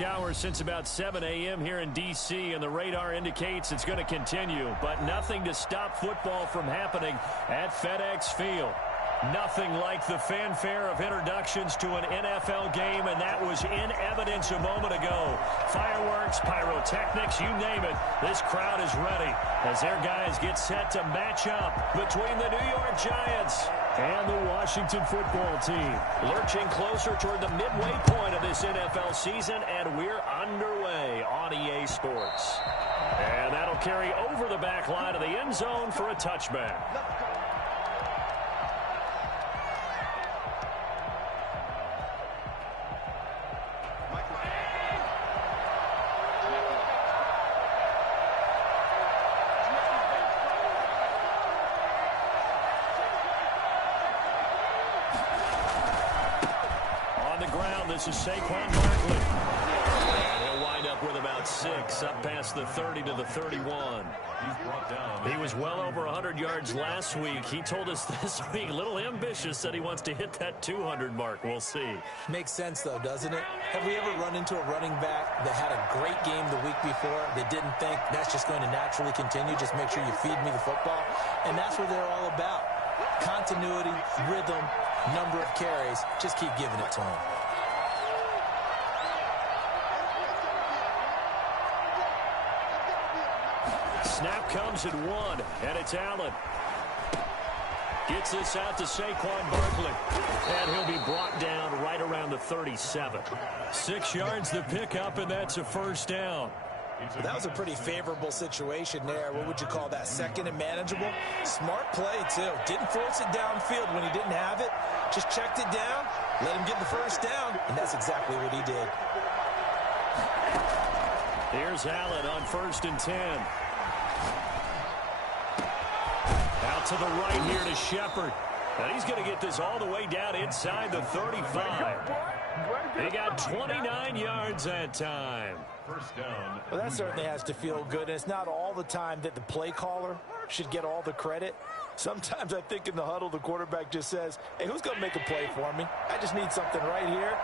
shower since about 7 a.m. here in D.C., and the radar indicates it's going to continue, but nothing to stop football from happening at FedEx Field. Nothing like the fanfare of introductions to an NFL game, and that was in evidence a moment ago. Fireworks, pyrotechnics, you name it. This crowd is ready as their guys get set to match up between the New York Giants and the Washington football team. Lurching closer toward the midway point of this NFL season, and we're underway on EA Sports. And that'll carry over the back line of the end zone for a touchback. This is Saquon Barkley. And he'll wind up with about 6, up past the 30 to the 31. He was well over 100 yards last week. He told us this week, a little ambitious, said he wants to hit that 200 mark. We'll see. Makes sense, though, doesn't it? Have we ever run into a running back that had a great game the week before that didn't think that's just going to naturally continue? Just make sure you feed me the football. And that's what they're all about. Continuity, rhythm, number of carries. Just keep giving it to him. Snap comes at 1, and it's Allen. Gets this out to Saquon Barkley. And he'll be brought down right around the 37. 6 yards the pickup, and that's a first down. Well, that was a pretty favorable situation there. What would you call that? Second and manageable? Smart play, too. Didn't force it downfield when he didn't have it. Just checked it down, let him get the first down, and that's exactly what he did. Here's Allen on 1st and 10. Out to the right here to Shepard. And he's going to get this all the way down inside the 35. He got 29 yards that time. First down. Well, that certainly has to feel good. And it's not all the time that the play caller should get all the credit. Sometimes I think in the huddle, the quarterback just says, hey, who's going to make a play for me? I just need something right here.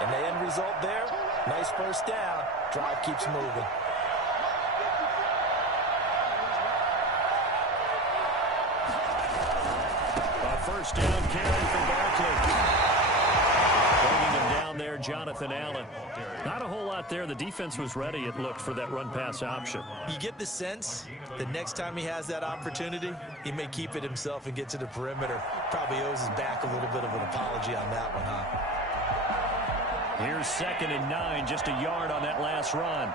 And the end result there, nice first down. Drive keeps moving. First down carry for Barkley. Bringing him down there, Jonathan Allen. Not a whole lot there. The defense was ready, it looked, for that run-pass option. You get the sense that next time he has that opportunity, he may keep it himself and get to the perimeter. Probably owes his back a little bit of an apology on that one, huh? Here's 2nd and 9, just a yard on that last run.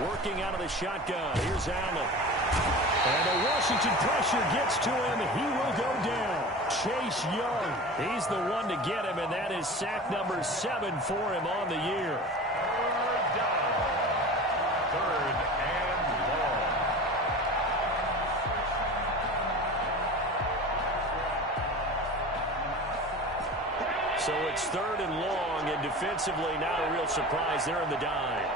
Working out of the shotgun. Here's Allen. And the Washington pressure gets to him. He will go down. Chase Young. He's the one to get him, and that is sack number 7 for him on the year. Third down. 3rd and long. So it's 3rd and long, and defensively not a real surprise. They're in the dime.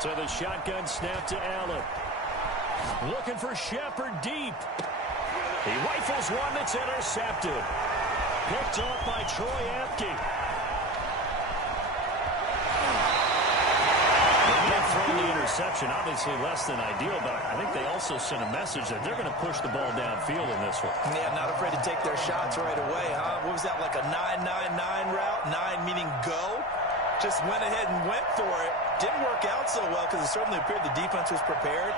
So the shotgun snap to Allen. Looking for Shepard deep. He rifles one that's intercepted. Picked off by Troy Apke. They throw the interception. Obviously less than ideal, but I think they also sent a message that they're going to push the ball downfield in this one. Yeah, not afraid to take their shots right away, huh? What was that, like a 9-9-9 route? 9 meaning go? Just went ahead and went for it. Didn't work out so well because it certainly appeared the defense was prepared.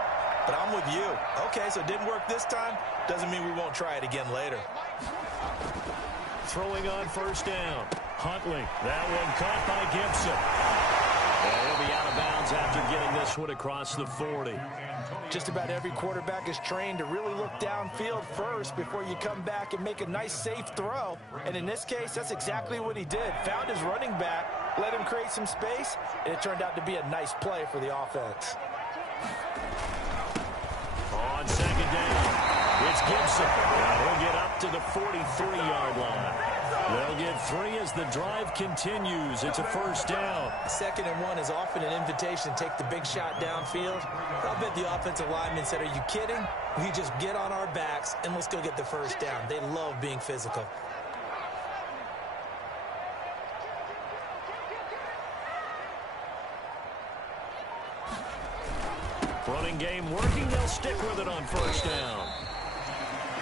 But I'm with you. Okay, so it didn't work this time. Doesn't mean we won't try it again later. Throwing on 1st down. Huntley. That one caught by Gibson. And he'll be out of bounds after getting this one across the 40. Just about every quarterback is trained to really look downfield first before you come back and make a nice, safe throw. And in this case, that's exactly what he did. Found his running back, let him create some space, and it turned out to be a nice play for the offense. On second down, it's Gibson. And he'll get up to the 43-yard line. They'll get 3 as the drive continues. It's a first down. 2nd and 1 is often an invitation to take the big shot downfield. I bet the offensive lineman said, are you kidding? We just get on our backs and let's go get the first down. They love being physical. Running game working. They'll stick with it on first down.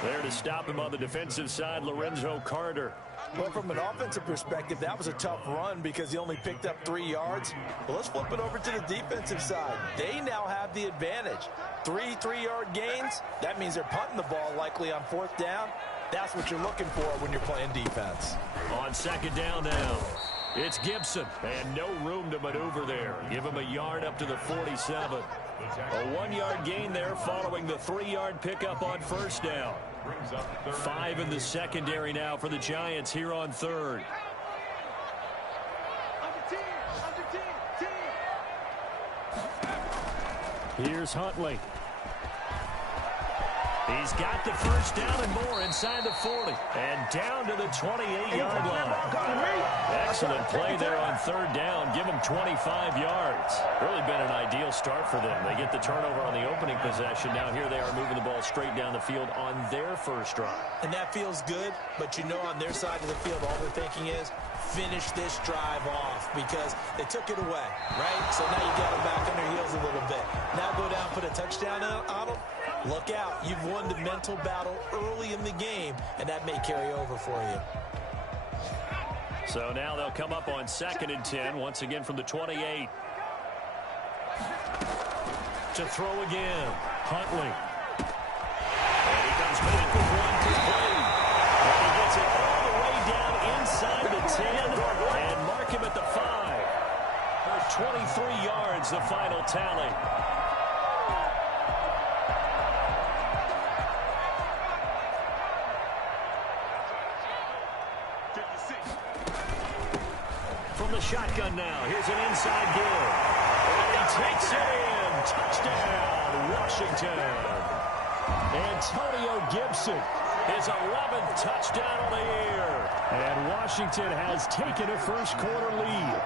There to stop him on the defensive side, Lorenzo Carter. Well, from an offensive perspective, that was a tough run because he only picked up 3 yards. But let's flip it over to the defensive side. They now have the advantage. 3 3-yard gains. That means they're punting the ball likely on 4th down. That's what you're looking for when you're playing defense. On second down now, it's Gibson. And no room to maneuver there. Give him a yard up to the 47. A 1-yard gain there following the 3-yard pickup on first down. 5 in the secondary now for the Giants here on 3rd. Here's Huntley. He's got the first down and more inside the 40. And down to the 28-yard line. Excellent play there on 3rd down. Give them 25 yards. Really been an ideal start for them. They get the turnover on the opening possession. Now here they are moving the ball straight down the field on their first drive. And that feels good, but you know on their side of the field all they're thinking is finish this drive off because they took it away, right? So now you got them back on their heels a little bit. Now go down, put a touchdown on them. Look out. You've won the mental battle early in the game, and that may carry over for you. So now they'll come up on 2nd and 10, once again from the 28. To throw again, Huntley. And he comes back with one complete. And he gets it all the way down inside the 10 and mark him at the 5. For 23 yards, the final tally. From the shotgun now, here's an inside give. And he takes it in. Touchdown, Washington. Antonio Gibson, his 11th touchdown of the year. And Washington has taken a first-quarter lead.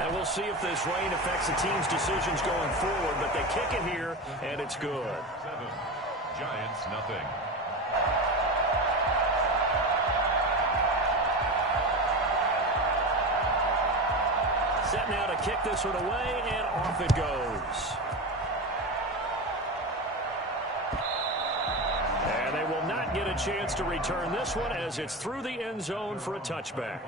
And we'll see if this rain affects the team's decisions going forward, but they kick it here, and it's good. 7, Giants nothing. Set now to kick this one away, and off it goes. And they will not get a chance to return this one as it's through the end zone for a touchback.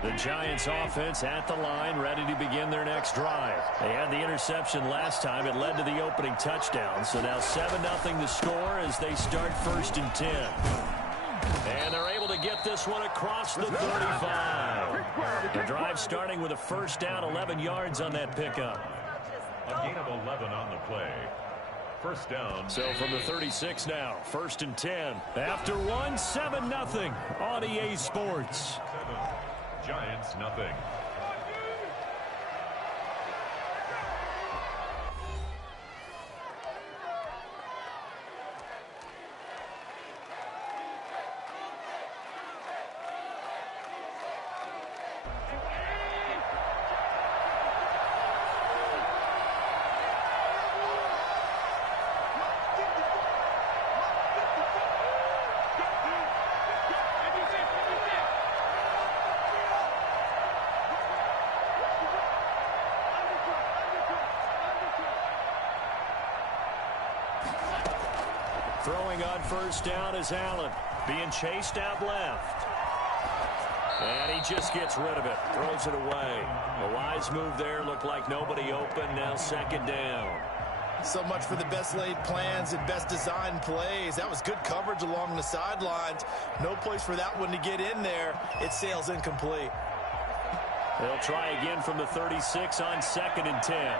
The Giants offense at the line, ready to begin their next drive. They had the interception last time. It led to the opening touchdown. So now 7-0 the score as they start 1st and 10. And they're able to get this one across the 35. The drive starting with a first down, 11 yards on that pickup. A gain of 11 on the play. First down. So from the 36 now, 1st and 10. After 7-0 on EA Sports. 7, Giants nothing. Throwing on first down is Allen. Being chased out left. And he just gets rid of it. Throws it away. A wise move there. Looked like nobody open. Now 2nd down. So much for the best laid plans and best designed plays. That was good coverage along the sidelines. No place for that one to get in there. It sails incomplete. They'll try again from the 36 on 2nd and 10.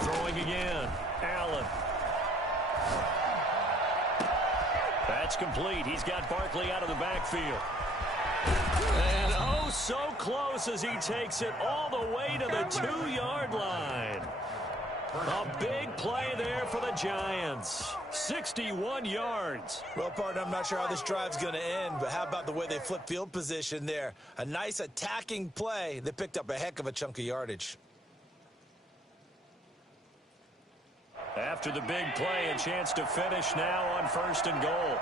Throwing again. Allen. That's complete. He's got Barkley out of the backfield. And oh, so close as he takes it all the way to the 2-yard line. A big play there for the Giants. 61 yards. Well, partner, I'm not sure how this drive's going to end, but how about the way they flip field position there? A nice attacking play that picked up a heck of a chunk of yardage. After the big play, a chance to finish now on 1st and goal.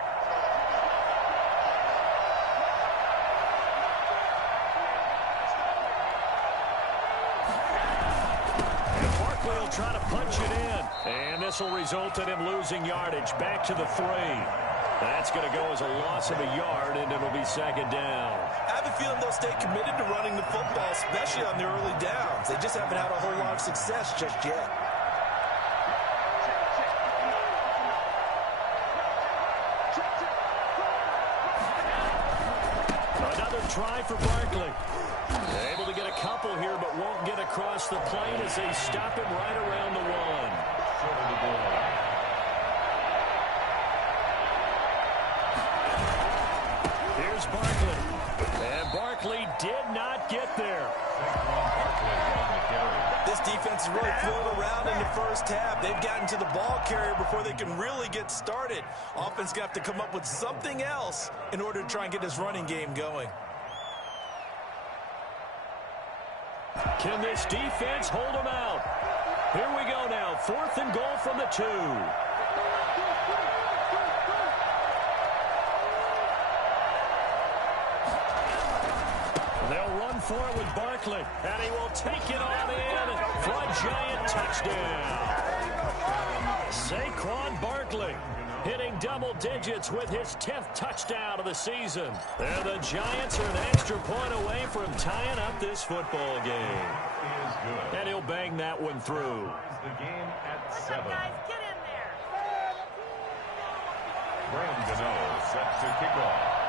And Barkley will try to punch it in. And this will result in him losing yardage. Back to the 3. That's going to go as a loss of a yard, and it'll be 2nd down. I have a feeling they'll stay committed to running the football, especially on the early downs. They just haven't had a whole lot of success just yet. Try for Barkley. Able to get a couple here, but won't get across the plane as they stop him right around the 1. Here's Barkley. And Barkley did not get there. This defense is really floating around in the first half. They've gotten to the ball carrier before they can really get started. Offense got to come up with something else in order to try and get this running game going. Can this defense hold them out? Here we go now. 4th and goal from the 2. They'll run for it with Barkley, and he will take it on in for a Giant touchdown. Saquon Barkley hitting double digits with his 10th touchdown of the season. And the Giants are an extra point away from tying up this football game. And he'll bang that one through. The game at 7. Guys, get in there. Brandon set to kick off.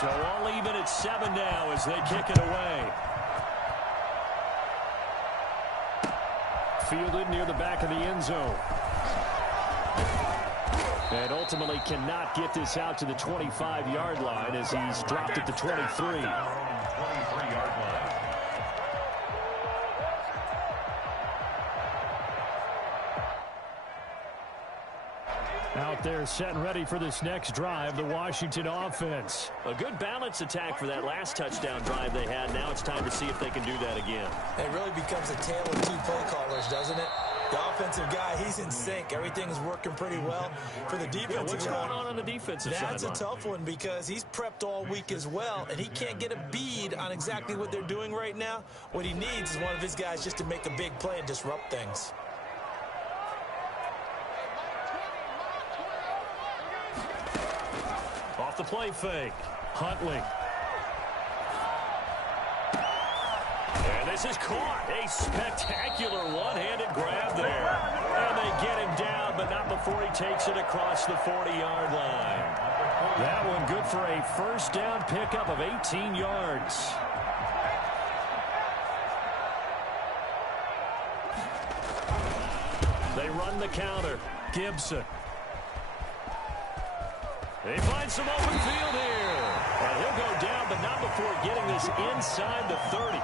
So all even at 7 now as they kick it away. Fielded near the back of the end zone. And ultimately cannot get this out to the 25-yard line as he's dropped at the 23. 23-yard line. Out there set and ready for this next drive, the Washington offense. A good balance attack for that last touchdown drive they had. Now it's time to see if they can do that again. It really becomes a tale of 2 play callers, doesn't it? The offensive guy, he's in sync. Everything is working pretty well. For the defensive what's guy, going on the defensive side? that's a tough one because he's prepped all week as well, and he can't get a bead on exactly what they're doing right now. What he needs is one of his guys just to make a big play and disrupt things. Off the play fake. Huntley. And this is caught. A spectacular one-handed grab there. And they get him down, but not before he takes it across the 40-yard line. That one good for a first down pickup of 18 yards. They run the counter. Gibson. They find some open field here. And he'll go down, but not before getting this inside the 30.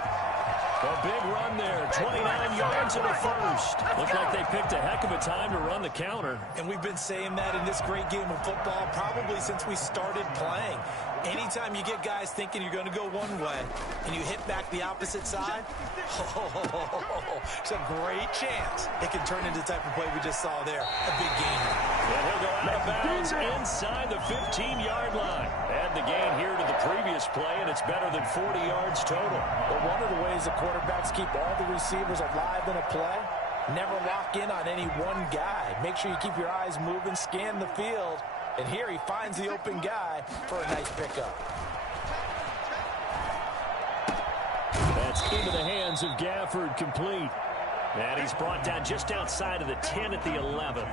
A big run there, 29 yards in the first. Looked like they picked a heck of a time to run the counter. And we've been saying that in this great game of football probably since we started playing. Anytime you get guys thinking you're going to go one way and you hit back the opposite side, it's a great chance it can turn into the type of play we just saw there. A big gain. And he'll go out of bounds inside the 15-yard line. Add the gain here to the previous play, and it's better than 40 yards total. But one of the ways the quarterbacks keep all the receivers alive in a play, never lock in on any one guy. Make sure you keep your eyes moving, scan the field. And here he finds the open guy for a nice pickup. That's into the hands of Gafford, complete. And he's brought down just outside of the 10 at the 11.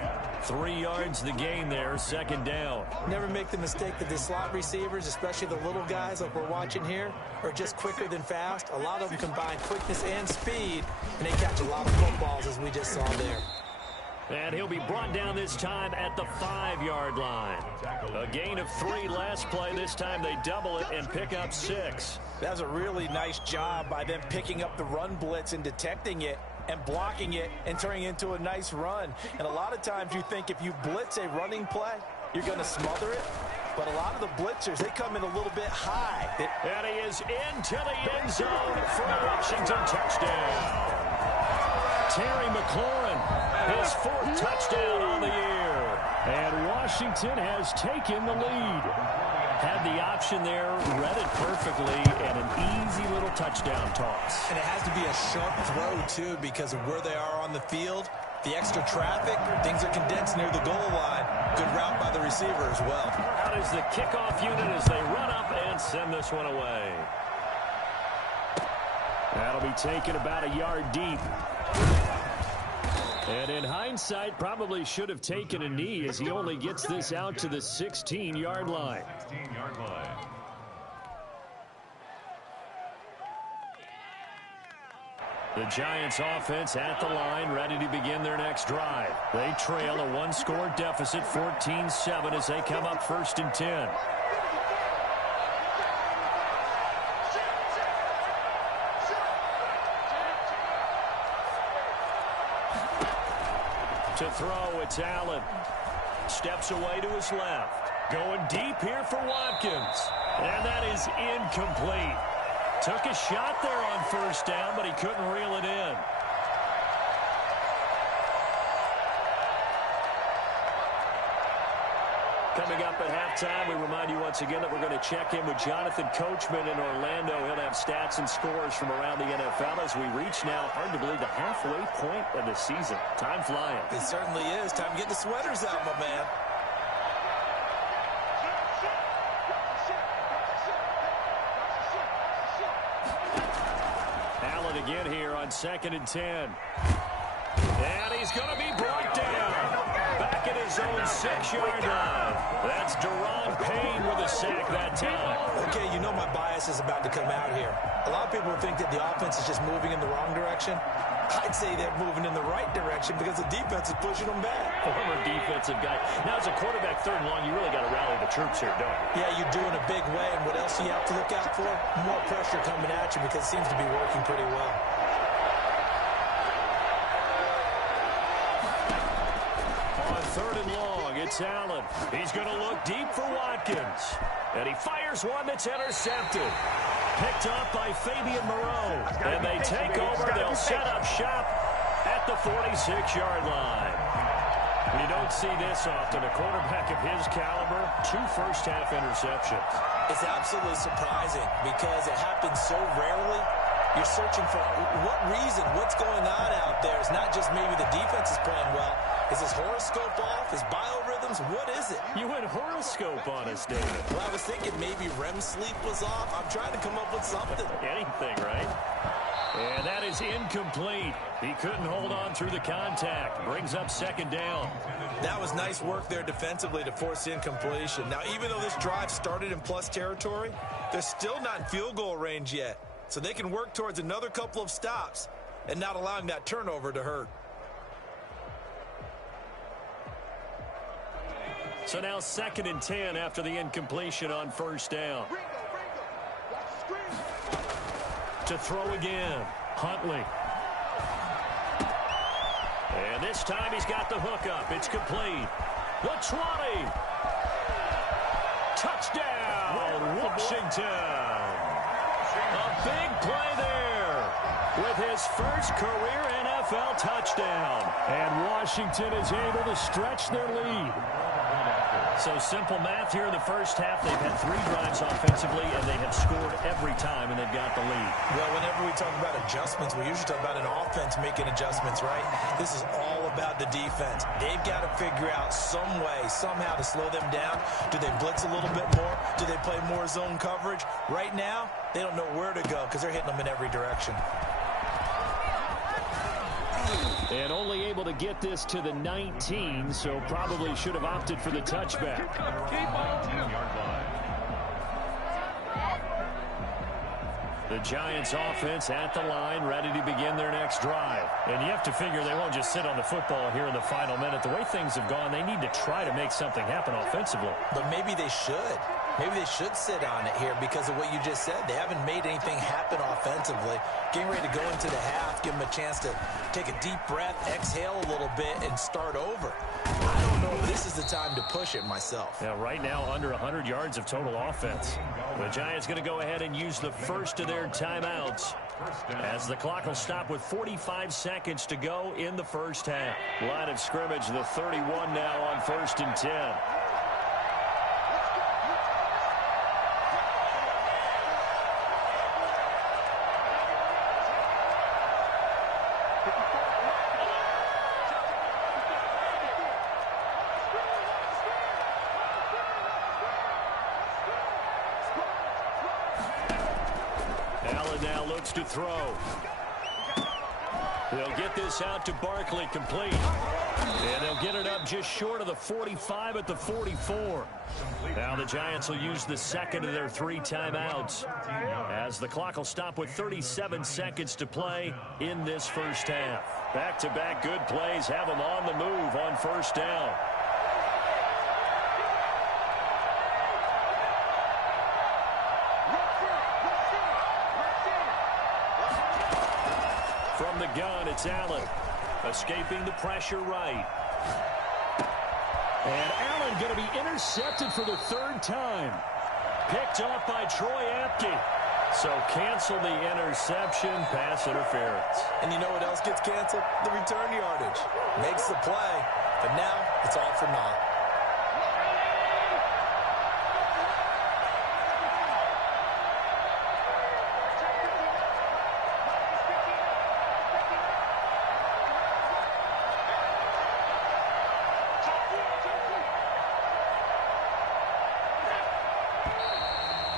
3 yards the gain there, second down. Never make the mistake that the slot receivers, especially the little guys like we're watching here, are just quicker than fast. A lot of them combine quickness and speed, and they catch a lot of footballs as we just saw there. And he'll be brought down this time at the 5-yard line. A gain of 3 last play. This time they double it and pick up 6. That was a really nice job by them picking up the run blitz and detecting it and blocking it and turning it into a nice run. And a lot of times you think if you blitz a running play, you're going to smother it. But a lot of the blitzers, they come in a little bit high. And he is into the end zone for a Washington touchdown. Terry McLaurin, his 4th touchdown on the year. And Washington has taken the lead. Had the option there, read it perfectly, and an easy little touchdown toss. And it has to be a sharp throw, too, because of where they are on the field. The extra traffic, things are condensed near the goal line. Good route by the receiver as well. Out is the kickoff unit as they run up and send this one away. That'll be taken about a yard deep. And in hindsight, probably should have taken a knee as he only gets this out to the 16-yard line. 16-yard line. The Giants offense at the line, ready to begin their next drive. They trail a 1-score deficit, 14-7, as they come up 1st and 10. To throw, it's Allen. Steps away to his left. Going deep here for Watkins. And that is incomplete. Took a shot there on 1st down, but he couldn't reel it in. Coming up at halftime, we remind you once again that we're going to check in with Jonathan Coachman in Orlando. He'll have stats and scores from around the NFL as we reach now, hard to believe, the halfway point of the season. Time flying. It certainly is. Time to get the sweaters out, my man. Allen again here on 2nd and 10. And he's going to be brought down. Back at his own 6-yard line. That's Deron Payne with a sack that time. Okay, you know my bias is about to come out here. A lot of people think that the offense is just moving in the wrong direction. I'd say they're moving in the right direction because the defense is pushing them back. Former defensive guy. Now, as a quarterback, 3rd and long, you really got to rally the troops here, don't you? Yeah, you do in a big way. And what else do you have to look out for? More pressure coming at you because it seems to be working pretty well. On 3rd and long, it's Allen. He's going to look deep for Watkins. And he fires one that's intercepted. Picked up by Fabian Moreau. And they take over. They'll set up shop at the 46-yard line. You don't see this often. A quarterback of his caliber, 2 first-half interceptions. It's absolutely surprising because it happens so rarely. You're searching for what reason, what's going on out there. It's not just maybe the defense is playing well. Is his horoscope off? His biorhythms? What is it? You went horoscope on us, David. Well, I was thinking maybe REM sleep was off. I'm trying to come up with something. Anything, right? And that is incomplete. He couldn't hold on through the contact. Brings up 2nd down. That was nice work there defensively to force incompletion. Now, even though this drive started in plus territory, they're still not in field goal range yet. So they can work towards another couple of stops and not allowing that turnover to hurt. So now 2nd and 10 after the incompletion on 1st down. To throw again. Huntley. And this time he's got the hook up. It's complete. The 20. Touchdown, Washington. A big play there with his first career NFL touchdown. And Washington is able to stretch their lead. So simple math here in the first half. They've had 3 drives offensively, and they have scored every time, and they've got the lead. Well, whenever we talk about adjustments, we usually talk about an offense making adjustments, right? This is all about the defense. They've got to figure out some way, somehow to slow them down. Do they blitz a little bit more? Do they play more zone coverage? Right now, they don't know where to go because they're hitting them in every direction. And only able to get this to the 19, so probably should have opted for the touchback. The Giants offense at the line, ready to begin their next drive. And you have to figure they won't just sit on the football here in the final minute. The way things have gone, they need to try to make something happen offensively. But maybe they should. Maybe they should sit on it here because of what you just said. They haven't made anything happen offensively. Getting ready to go into the half, give them a chance to take a deep breath, exhale a little bit, and start over. I don't know if this is the time to push it myself. Yeah, right now under 100 yards of total offense. The Giants going to go ahead and use the first of their timeouts as the clock will stop with 45 seconds to go in the first half. Line of scrimmage, the 31 now on 1st and 10. Now looks to throw. They'll get this out to Barkley, complete. And they'll get it up just short of the 45 at the 44. Now the Giants will use the second of their 3 timeouts as the clock will stop with 37 seconds to play in this first half. Back-to-back good plays have them on the move on 1st down. From the gun, it's Allen. Escaping the pressure right. And Allen going to be intercepted for the 3rd time. Picked off by Troy Apke. So cancel the interception, pass interference. And you know what else gets canceled? The return yardage. Makes the play, but now it's all for naught.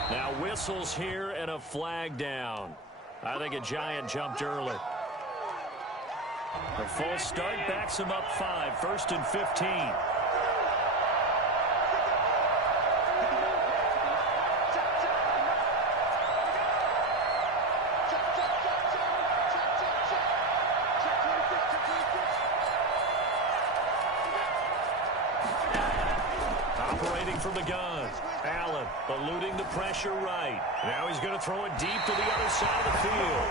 Now whistles here and a flag down. I think a Giant jumped early. The full start backs him up 5, 1st and 15. Operating from the gun. Allen eluding the pressure right. Now he's going to throw it deep to the other side of the field.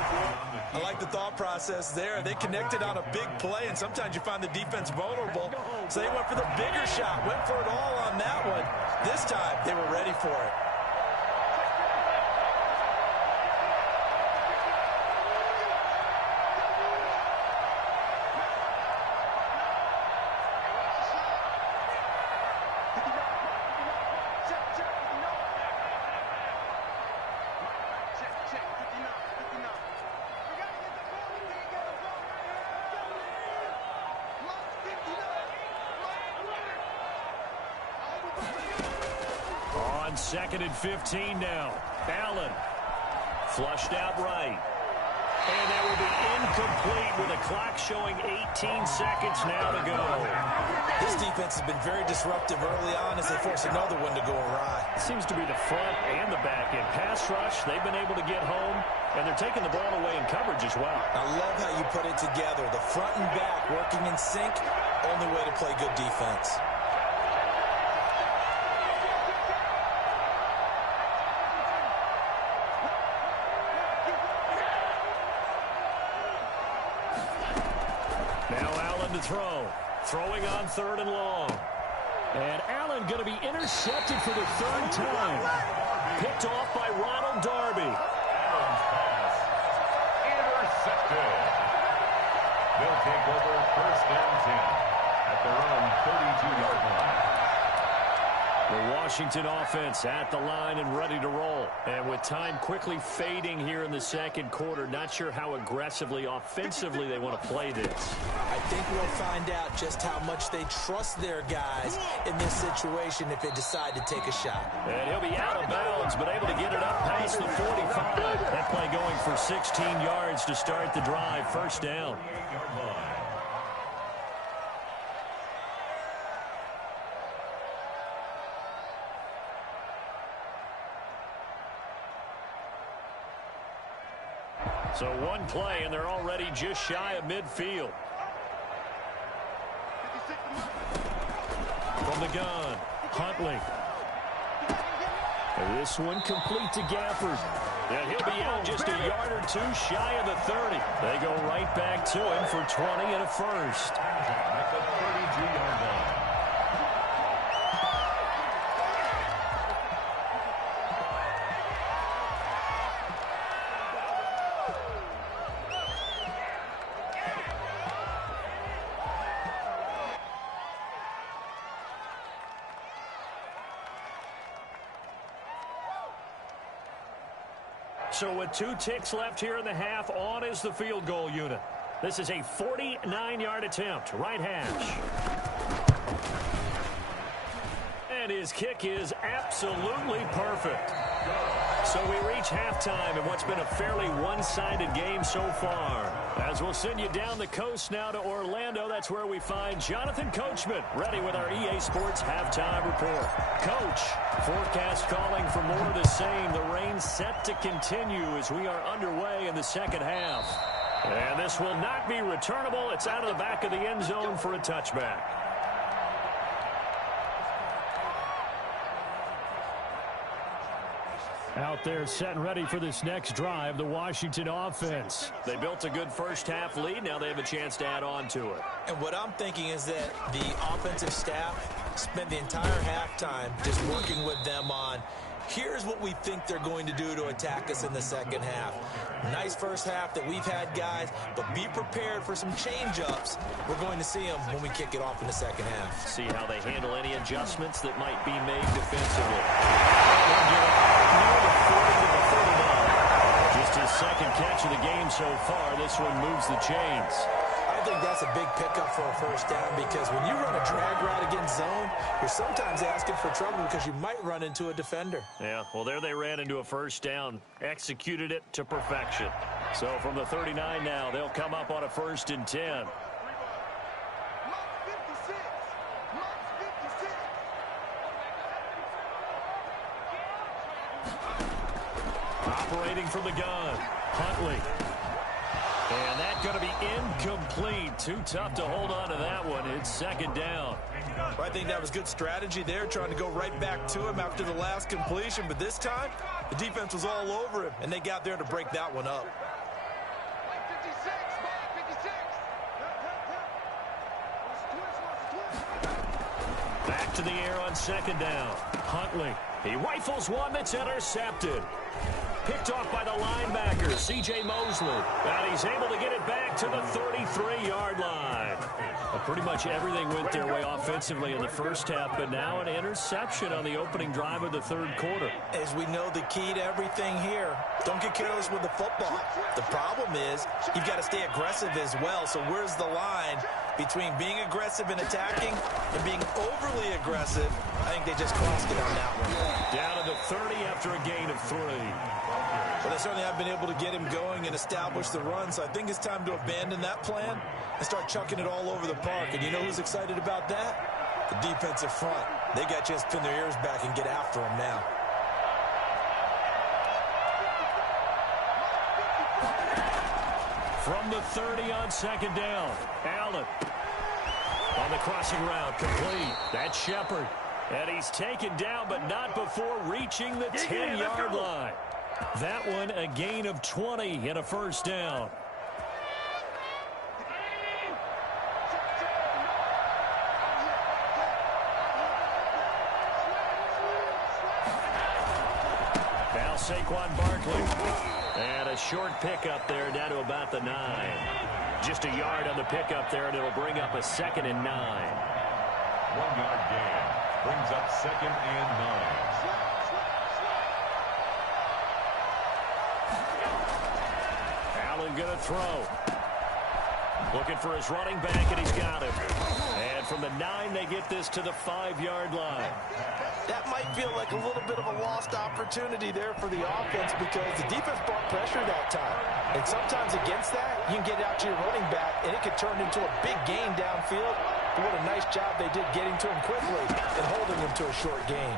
I like the thought process there. They connected on a big play, and sometimes you find the defense vulnerable. So they went for the bigger shot, went for it all on that one. This time, they were ready for it. On 2nd and 15 now. Allen flushed out right. And that will be incomplete with a clock showing 18 seconds now to go. This defense has been very disruptive early on as they force another one to go awry. It seems to be the front and the back end. Pass rush, they've been able to get home, and they're taking the ball away in coverage as well. I love how you put it together. The front and back working in sync, only way to play good defense. Now Allen to throw. Throwing on 3rd and long. And Allen going to be intercepted for the 3rd time. Picked off by Ronald Darby. Allen's pass intercepted. They'll take over 1st and 10 at their own 32-yard line. The Washington offense at the line and ready to roll. And with time quickly fading here in the 2nd quarter, not sure how aggressively, offensively they want to play this. I think we'll find out just how much they trust their guys in this situation if they decide to take a shot. And he'll be out of bounds, but able to get it up past the 45. That play going for 16 yards to start the drive. 1st down. So one play, and they're already just shy of midfield. From the gun, Huntley. And this one complete to Gafford. And he'll be out just a yard or two shy of the 30. They go right back to him for 20 and a first. At the 32-yard line. So with 2 ticks left here in the half, on is the field goal unit. This is a 49-yard attempt, right hash. And his kick is absolutely perfect. So we reach halftime in what's been a fairly one-sided game so far. As we'll send you down the coast now to Orlando, that's where we find Jonathan Coachman, ready with our EA Sports halftime report. Coach, forecast calling for more of the same. The rain set to continue as we are underway in the 2nd half. And this will not be returnable. It's out of the back of the end zone for a touchback. Out there set and ready for this next drive, the Washington offense. They built a good 1st half lead. Now they have a chance to add on to it. And what I'm thinking is that the offensive staff spent the entire halftime just working with them on, here's what we think they're going to do to attack us in the 2nd half. Nice 1st half that we've had, guys, but be prepared for some change-ups. We're going to see them when we kick it off in the 2nd half. See how they handle any adjustments that might be made defensively. They'll get it near the 40 to the 39. Just his 2nd catch of the game so far. This one moves the chains. I think that's a big pickup for a 1st down because when you run a drag route against zone, you're sometimes asking for trouble because you might run into a defender. Yeah, well, there they ran into a 1st down, executed it to perfection. So from the 39 now, they'll come up on a 1st and 10. Operating from the gun, Huntley. And that's going to be incomplete. Too tough to hold on to that one. It's 2nd down. Well, I think that was good strategy there, trying to go right back to him after the last completion. But this time, the defense was all over him, and they got there to break that one up. Back to the air on 2nd down. Huntley. He rifles one that's intercepted. Picked off by the linebacker, C.J. Mosley. And he's able to get it back to the 33-yard line. Well, pretty much everything went their way offensively in the 1st half, but now an interception on the opening drive of the 3rd quarter. As we know, the key to everything here, don't get careless with the football. The problem is you've got to stay aggressive as well. So where's the line between being aggressive and attacking and being overly aggressive? I think they just crossed it on that one. Down to the 30 after a gain of 3. Well, they certainly have been able to get him going and establish the run, so I think it's time to abandon that plan and start chucking it all over the park. And you know who's excited about that? The defensive front. They got to just pin their ears back and get after him now. From the 30 on 2nd down, Allen on the crossing route, complete. That's Shepard. And he's taken down, but not before reaching the 10-yard line. That one, a gain of 20 and a 1st down. Saquon Barkley. And a short pickup there down to about the 9. Just a yard on the pickup there, and it'll bring up a 2nd and 9. 1-yard gain. Brings up 2nd and 9. Allen going to throw. Looking for his running back, and he's got him. And from the 9, they get this to the 5-yard line. That might feel like a little bit of a lost opportunity there for the offense because the defense brought pressure that time. And sometimes against that, you can get out to your running back, and it could turn into a big gain downfield. But what a nice job they did getting to him quickly and holding him to a short gain.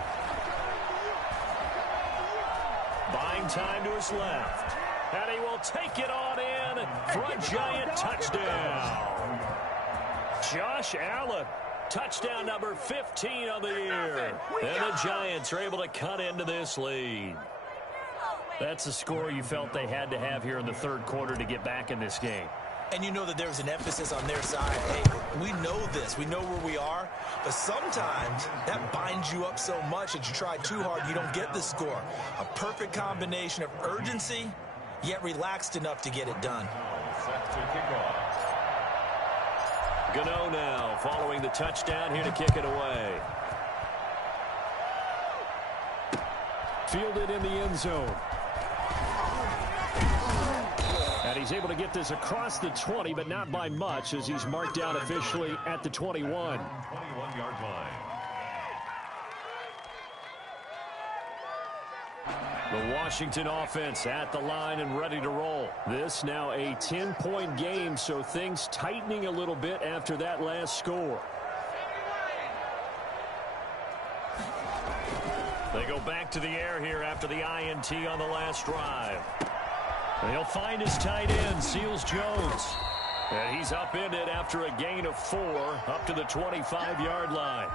Buying time to his left. And he will take it on in for a giant touchdown. Josh Allen, touchdown number 15 on the year. And the Giants are able to cut into this lead. That's a score you felt they had to have here in the third quarter to get back in this game. And you know that there was an emphasis on their side. Hey, we know this. We know where we are. But sometimes that binds you up so much that you try too hard, you don't get the score. A perfect combination of urgency, yet relaxed enough to get it done. Set to kick off. Gano now following the touchdown here to kick it away. Fielded in the end zone. And he's able to get this across the 20, but not by much as he's marked down officially at the 21. 21-yard line. The Washington offense at the line and ready to roll. This now a 10-point game, so things tightening a little bit after that last score. They go back to the air here after the INT on the last drive. And he'll find his tight end, Seals Jones. And he's upended after a gain of 4 up to the 25-yard line.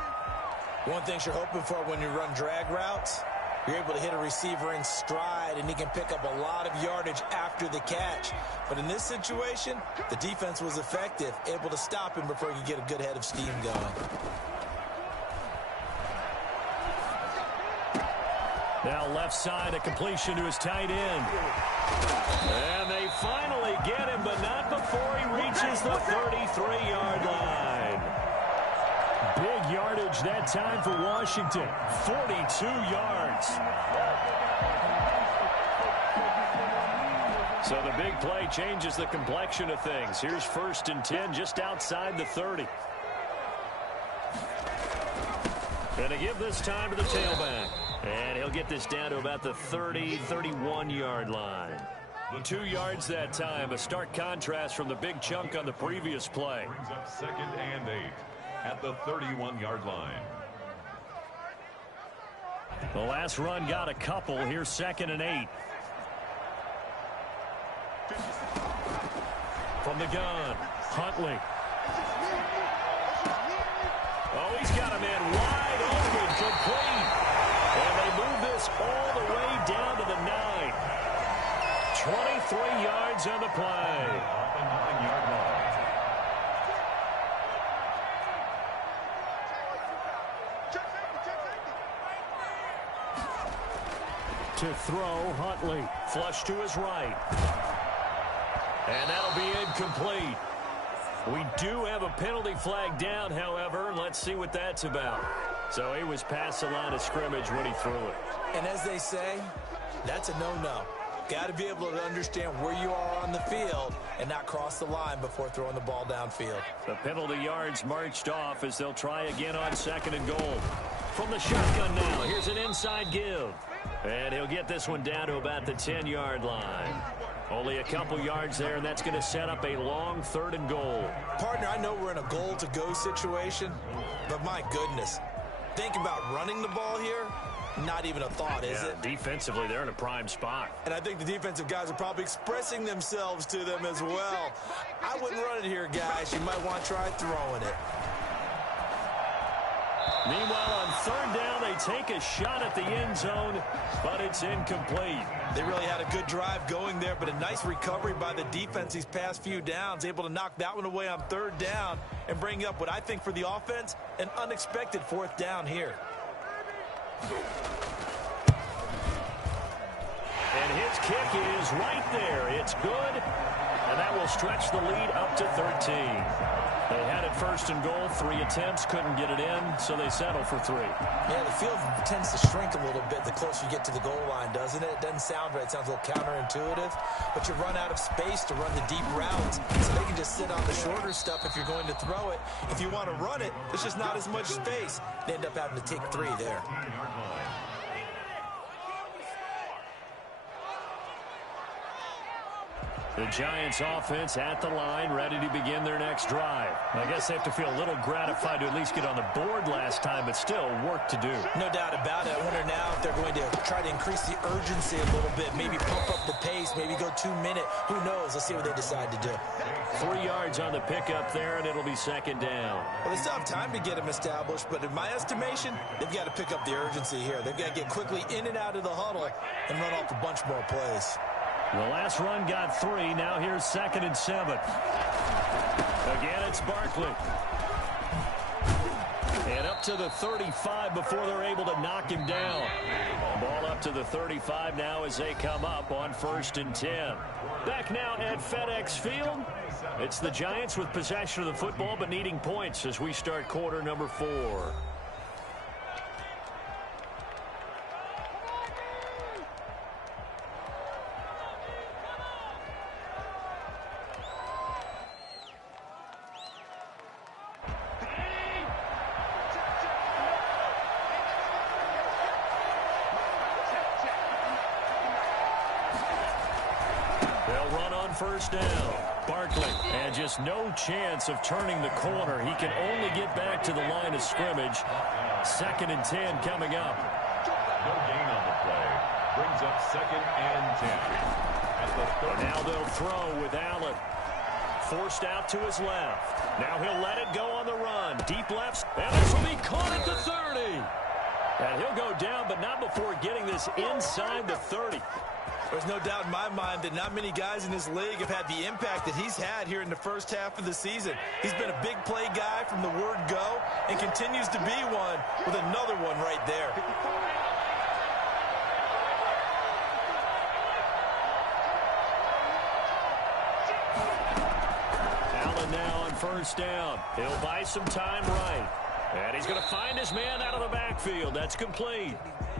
One thing you're hoping for when you run drag routes, you're able to hit a receiver in stride, and he can pick up a lot of yardage after the catch. But in this situation, the defense was effective, able to stop him before he could get a good head of steam going. Now left side, a completion to his tight end. And they finally get him, but not before he reaches the 33-yard line. Big yardage that time for Washington. 42 yards. So the big play changes the complexion of things. Here's 1st and 10 just outside the 30. Gonna give this time to the tailback. And he'll get this down to about the 30, 31-yard line. 2 yards that time. A stark contrast from the big chunk on the previous play. Brings up 2nd and 8 at the 31-yard line. The last run got a couple. Here's 2nd and 8. From the gun, Huntley. Oh, he's got a man wide open, complete. And they move this all the way down to the 9. 23 yards on the play. Off the 9-yard line. To throw, Huntley. Flush to his right. And that'll be incomplete. We do have a penalty flag down, however. Let's see what that's about. So he was past the line of scrimmage when he threw it. And as they say, that's a no-no. Got to be able to understand where you are on the field and not cross the line before throwing the ball downfield. The penalty yards marched off as they'll try again on 2nd and goal. From the shotgun now, here's an inside give. And he'll get this one down to about the 10-yard line. Only a couple yards there, and that's going to set up a long 3rd and goal. Partner, I know we're in a goal-to-go situation, but my goodness, think about running the ball here. Not even a thought, is it? Defensively, they're in a prime spot. And I think the defensive guys are probably expressing themselves to them as well. I wouldn't run it here, guys. You might want to try throwing it. Meanwhile, on 3rd down, they take a shot at the end zone, but it's incomplete. They really had a good drive going there, but a nice recovery by the defense these past few downs, able to knock that one away on 3rd down and bring up what I think for the offense, an unexpected 4th down here. And his kick is right there. It's good, and that will stretch the lead up to 13. They had it first and goal, 3 attempts, couldn't get it in, so they settle for 3. Yeah, the field tends to shrink a little bit the closer you get to the goal line, doesn't it? It doesn't sound right. It sounds a little counterintuitive, but you run out of space to run the deep routes, so they can just sit on the shorter stuff if you're going to throw it. If you want to run it, there's just not as much space. They end up having to take 3 there. The Giants offense at the line, ready to begin their next drive. I guess they have to feel a little gratified to at least get on the board last time, but still work to do. No doubt about it. I wonder now if they're going to try to increase the urgency a little bit, maybe pump up the pace, maybe go 2-minute. Who knows? Let's see what they decide to do. 3 yards on the pickup there, and it'll be second down. Well, they still have time to get them established, but in my estimation, they've got to pick up the urgency here. They've got to get quickly in and out of the huddle and run off a bunch more plays. The last run got 3. Now here's 2nd and 7. Again, it's Barkley. And up to the 35 before they're able to knock him down. Ball up to the 35 now as they come up on 1st and 10. Back now at FedEx Field. It's the Giants with possession of the football but needing points as we start quarter number 4. First down. Barkley, and just no chance of turning the corner. He can only get back to the line of scrimmage. 2nd and 10 coming up. No gain on the play. Brings up 2nd and 10. At the 30. Now they'll throw with Allen. Forced out to his left. Now he'll let it go on the run. Deep left, and this will be caught at the 30. And he'll go down, but not before getting this inside the 30. There's no doubt in my mind that not many guys in this league have had the impact that he's had here in the first half of the season. He's been a big play guy from the word go and continues to be one with another one right there. Allen now on 1st down. He'll buy some time right. And he's going to find his man out of the backfield. That's complete.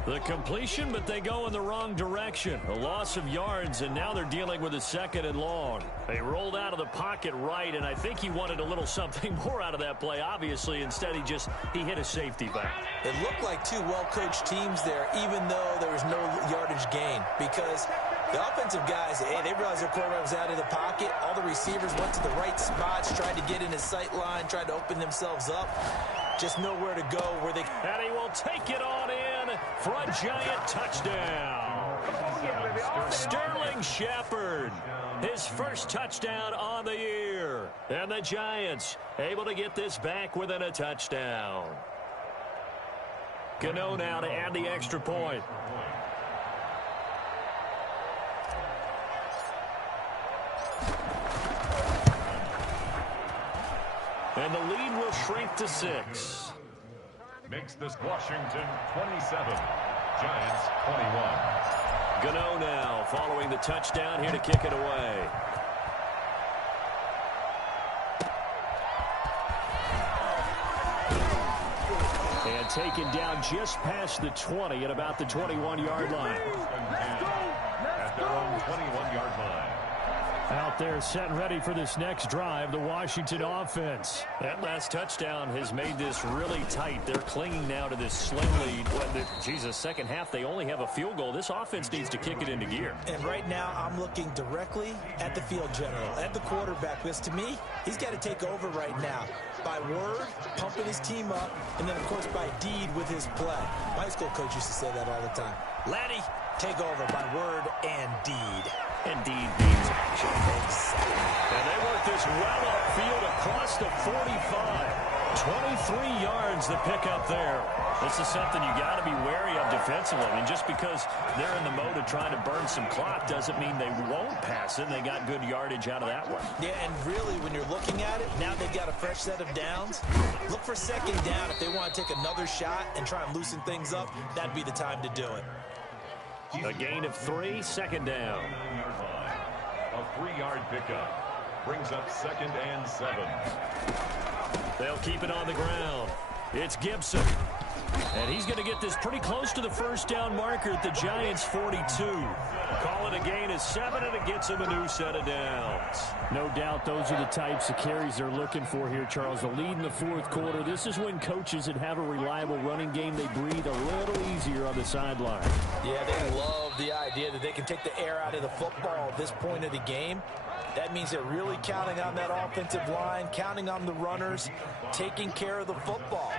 The completion, but they go in the wrong direction. A loss of yards, and now they're dealing with a 2nd and long. They rolled out of the pocket right, and I think he wanted a little something more out of that play. Obviously, instead he hit a safety back. It looked like 2 well-coached teams there, even though there was no yardage gain, because the offensive guys, hey, they realized their quarterback was out of the pocket. All the receivers went to the right spots, tried to get in his sight line, tried to open themselves up. Just nowhere to go where they... And he will take it on in for a giant touchdown. Sterling Shepard, his first touchdown on the year. And the Giants able to get this back within a touchdown. Gano now to add the extra point. And the lead will shrink to 6. Makes this Washington 27. Giants 21. Gano now following the touchdown here to kick it away. And taken down just past the 20 at about the 21-yard line. At their own 21-yard line. Out there set and ready for this next drive, the Washington offense. That last touchdown has made this really tight. They're clinging now to this slim lead. Jesus, second half, they only have a field goal. This offense needs to kick it into gear. And right now, I'm looking directly at the field general, at the quarterback, because to me, he's got to take over right now. By word, pumping his team up, and then, of course, by deed with his play. My high school coach used to say that all the time. Laddie, take over by word and deed. Indeed means action. And they work this well upfield across the 45. 23 yards the pickup there. This is something you got to be wary of defensively. And just because they're in the mode of trying to burn some clock doesn't mean they won't pass it. They got good yardage out of that one. Yeah, and really, when you're looking at it, now they've got a fresh set of downs. Look for 2nd down. If they want to take another shot and try and loosen things up, that'd be the time to do it. A gain of 3, second down. A 3-yard pickup brings up 2nd and 7. They'll keep it on the ground. It's Gibson. And he's going to get this pretty close to the first down marker at the Giants' 42. Call it a gain of 7, and it gets him a new set of downs. No doubt those are the types of carries they're looking for here, Charles. The lead in the fourth quarter. This is when coaches that have a reliable running game, they breathe a little easier on the sideline. Yeah, they love the idea that they can take the air out of the football at this point of the game. That means they're really counting on that offensive line, counting on the runners, taking care of the football.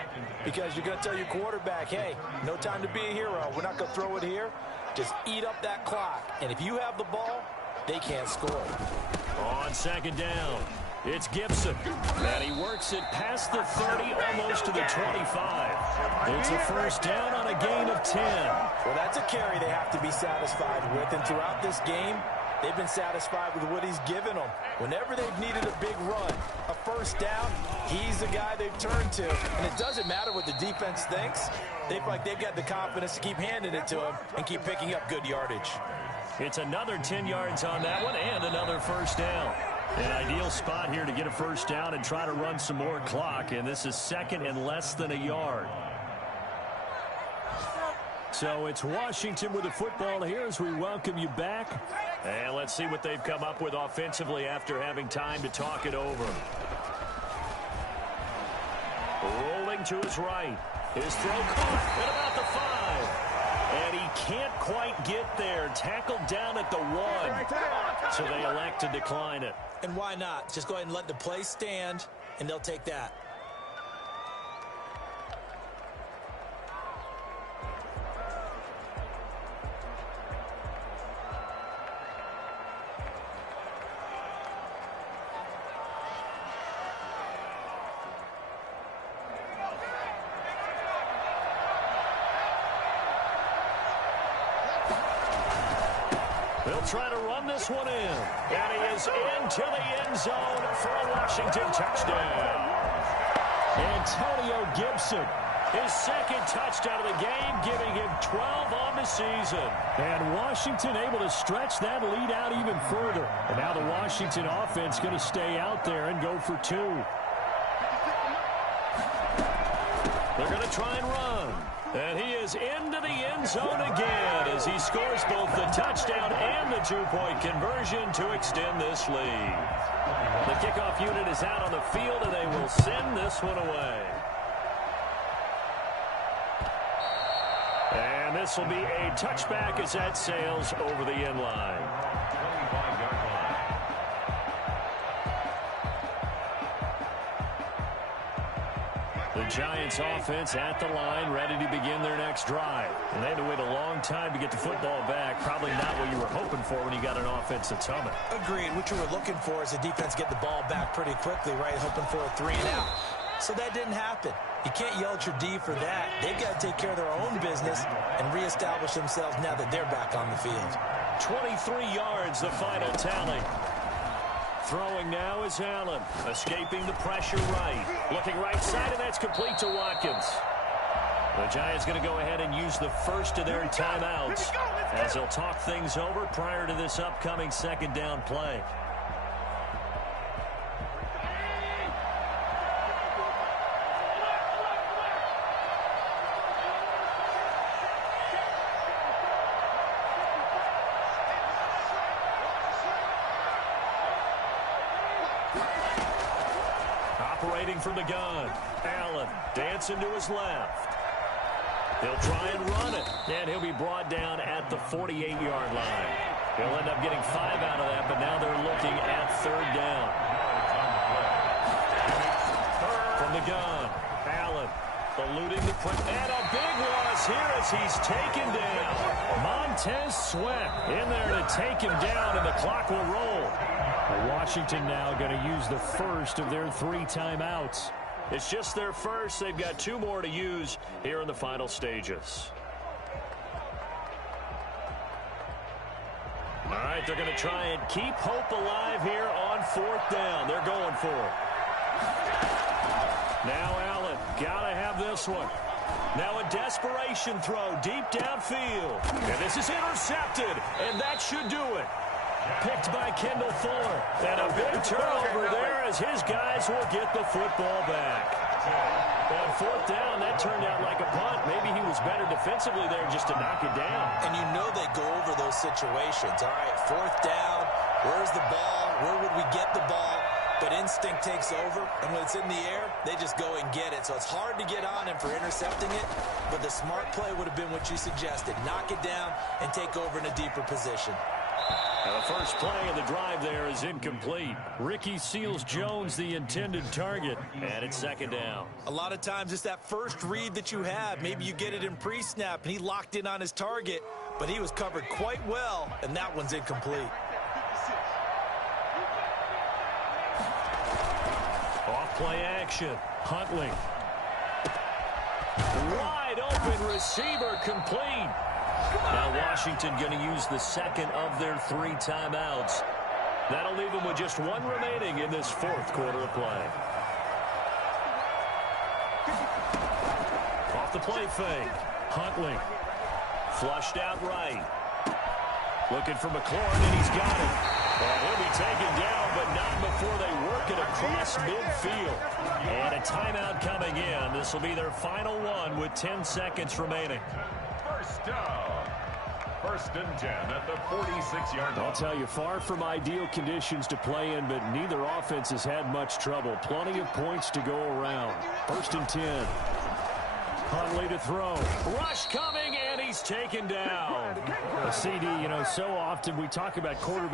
Because you're going to tell your quarterback, hey, no time to be a hero. We're not going to throw it here. Just eat up that clock. And if you have the ball, they can't score. On second down, it's Gibson. And he works it past the 30, almost to the 25. It's a first down on a gain of 10. Well, that's a carry they have to be satisfied with. And throughout this game, they've been satisfied with what he's given them. Whenever they've needed a big run, a first down, he's the guy they've turned to. And it doesn't matter what the defense thinks. They feel like they've got the confidence to keep handing it to him and keep picking up good yardage. It's another 10 yards on that one and another first down. An ideal spot here to get a first down and try to run some more clock. And this is second and less than a yard. So it's Washington with the football here as we welcome you back. And let's see what they've come up with offensively after having time to talk it over. Rolling to his right. His throw caught at about the 5. And he can't quite get there. Tackled down at the 1. So they elect to decline it. And why not? Just go ahead and let the play stand, and they'll take that. They'll try to run this one in. And he is into the end zone for a Washington touchdown. Antonio Gibson, his second touchdown of the game, giving him 12 on the season. And Washington able to stretch that lead out even further. And now the Washington offense going to stay out there and go for 2. They're going to try and run. And he is into the end zone again as he scores both the touchdown and the 2-point conversion to extend this lead. The kickoff unit is out on the field, and they will send this one away. And this will be a touchback as that sails over the end line. 25-yard line. The Giants offense at the line, ready to begin their next drive. And they had to wait a long time to get the football back. Probably not what you were hoping for when you got an offense that's humming. Agreed. What you were looking for is the defense get the ball back pretty quickly, right? Hoping for a 3 and out. So that didn't happen. You can't yell at your D for that. They've got to take care of their own business and reestablish themselves now that they're back on the field. 23 yards, the final tally. Throwing now is Allen, escaping the pressure right. Looking right side, and that's complete to Watkins. The Giants going to go ahead and use the first of their timeouts as they'll talk things over prior to this upcoming second down play. Operating from the gun. Allen dancing to his left. He'll try and run it. And he'll be brought down at the 48-yard line. He'll end up getting 5 out of that, but now they're looking at third down. From the gun, Allen eluding the press. And a big loss here as he's taken down. Montez Sweat in there to take him down, and the clock will roll. Washington now going to use the first of their 3 timeouts. It's just their first. They've got 2 more to use here in the final stages. All right, they're going to try and keep hope alive here on 4th down. They're going for it. Now Allen, got to have this one. Now a desperation throw deep downfield. And this is intercepted, and that should do it. Picked by Kendall Fuller. And a big turnover there as his guys will get the football back. On fourth down, that turned out like a punt. Maybe he was better defensively there just to knock it down. And you know they go over those situations. All right, fourth down, where's the ball? Where would we get the ball? But instinct takes over, and when it's in the air, they just go and get it. So it's hard to get on him for intercepting it, but the smart play would have been what you suggested. Knock it down and take over in a deeper position. Now the first play of the drive there is incomplete. Ricky Seals-Jones, the intended target, and it's second down. A lot of times it's that first read that you have. Maybe you get it in pre-snap, and he locked in on his target, but he was covered quite well, and that one's incomplete. Off-play action. Huntley. Wide open receiver complete. Now Washington going to use the second of their 3 timeouts. That'll leave them with just 1 remaining in this fourth quarter of play. Off the play fake. Huntley. Flushed out right. Looking for McLaurin, and he's got it. And he'll be taken down, but not before they work it across midfield. And a timeout coming in. This will be their final one with 10 seconds remaining. First down. First and 10 at the 46-yard line. I'll tell you, far from ideal conditions to play in, but neither offense has had much trouble. Plenty of points to go around. First and 10. Huntley to throw. Rush coming, and he's taken down. CD, so often we talk about quarterback